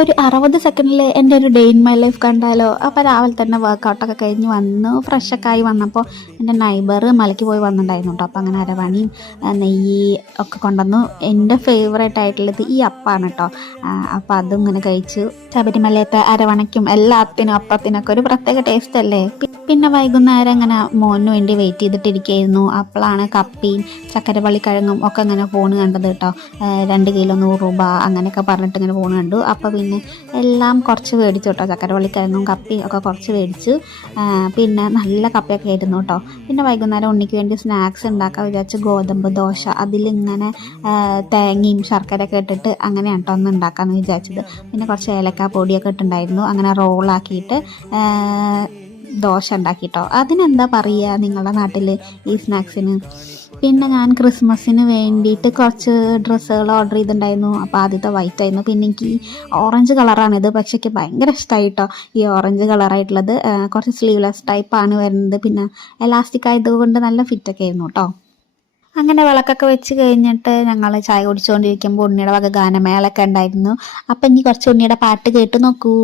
ഒരു 60 സെക്കൻഡിൽ എൻ്റെ ഒരു ഡേ ഇൻ മൈ ലൈഫ് കണ്ടാലോ. അപ്പോൾ രാവിലെ തന്നെ വർക്കൗട്ടൊക്കെ കഴിഞ്ഞ് വന്നു ഫ്രഷൊക്കെ ആയി വന്നപ്പോൾ എൻ്റെ നൈബർ മലയ്ക്ക് പോയി വന്നിട്ടുണ്ടായിരുന്നു കേട്ടോ. അപ്പോൾ അങ്ങനെ അരവണിയും നെയ്യ് ഒക്കെ കൊണ്ടുവന്നു. എൻ്റെ ഫേവറേറ്റ് ആയിട്ടുള്ളത് ഈ അപ്പമാണ് കേട്ടോ. അപ്പോൾ അതും ഇങ്ങനെ കഴിച്ചു. ശബരിമലയത്തെ അരവണയ്ക്കും എല്ലാത്തിനും അപ്പത്തിനൊക്കെ ഒരു പ്രത്യേക ടേസ്റ്റ് അല്ലേ. പിന്നെ വൈകുന്നേരം ഇങ്ങനെ മോന് വേണ്ടി വെയിറ്റ് ചെയ്തിട്ടിരിക്കുകയായിരുന്നു. അപ്പോഴാണ് കപ്പിയും ചക്കരവള്ളിക്കിഴങ്ങും ഒക്കെ ഇങ്ങനെ ഫോൺ കണ്ടത് കേട്ടോ. 2 കിലോ 100 രൂപ അങ്ങനെയൊക്കെ പറഞ്ഞിട്ട് ഇങ്ങനെ ഫോൺ കണ്ടു. അപ്പോൾ പിന്നെ എല്ലാം കുറച്ച് മേടിച്ചു കേട്ടോ. ചക്കരവള്ളിക്കിഴങ്ങും കപ്പിയും ഒക്കെ കുറച്ച് മേടിച്ചു. പിന്നെ നല്ല കപ്പയൊക്കെ ആയിരുന്നു കേട്ടോ. പിന്നെ വൈകുന്നേരം ഉണ്ണിക്ക് വേണ്ടി സ്നാക്സ് ഉണ്ടാക്കാൻ വിചാരിച്ച് ഗോതമ്പ് ദോശ അതിലിങ്ങനെ തേങ്ങയും ശർക്കരയൊക്കെ ഇട്ടിട്ട് അങ്ങനെയാണ് കേട്ടോ ഒന്ന് ഉണ്ടാക്കാമെന്ന് വിചാരിച്ചത്. പിന്നെ കുറച്ച് ഏലക്ക പൊടിയൊക്കെ ഇട്ടുണ്ടായിരുന്നു. അങ്ങനെ റോളാക്കിയിട്ട് ദോശ ഉണ്ടാക്കിട്ടോ. അതിനെന്താ പറയുക നിങ്ങളുടെ നാട്ടിൽ ഈ സ്നാക്സിന്? പിന്നെ ഞാൻ ക്രിസ്മസിന് വേണ്ടിയിട്ട് കുറച്ച് ഡ്രസ്സുകൾ ഓർഡർ ചെയ്തിട്ടുണ്ടായിരുന്നു. അപ്പോൾ ആദ്യത്തെ വൈറ്റ് ആയിരുന്നു. പിന്നെ എനിക്ക് ഓറഞ്ച് കളറാണിത്. പക്ഷേ എനിക്ക് ഭയങ്കര ഇഷ്ടമായി കേട്ടോ ഈ ഓറഞ്ച് കളറായിട്ടുള്ളത്. കുറച്ച് സ്ലീവ്ലെസ് ടൈപ്പാണ് വരുന്നത്. പിന്നെ എലാസ്റ്റിക് ആയതുകൊണ്ട് നല്ല ഫിറ്റൊക്കെ ആയിരുന്നു കേട്ടോ. അങ്ങനെ വിളക്കൊക്കെ വെച്ച് കഴിഞ്ഞിട്ട് ഞങ്ങൾ ചായ കുടിച്ചുകൊണ്ടിരിക്കുമ്പോൾ ഉണ്ണിയുടെ വക ഗാനമേളൊക്കെ ഉണ്ടായിരുന്നു. അപ്പം ഇനി കുറച്ച് ഉണ്ണിയുടെ പാട്ട് കേട്ട് നോക്കൂ.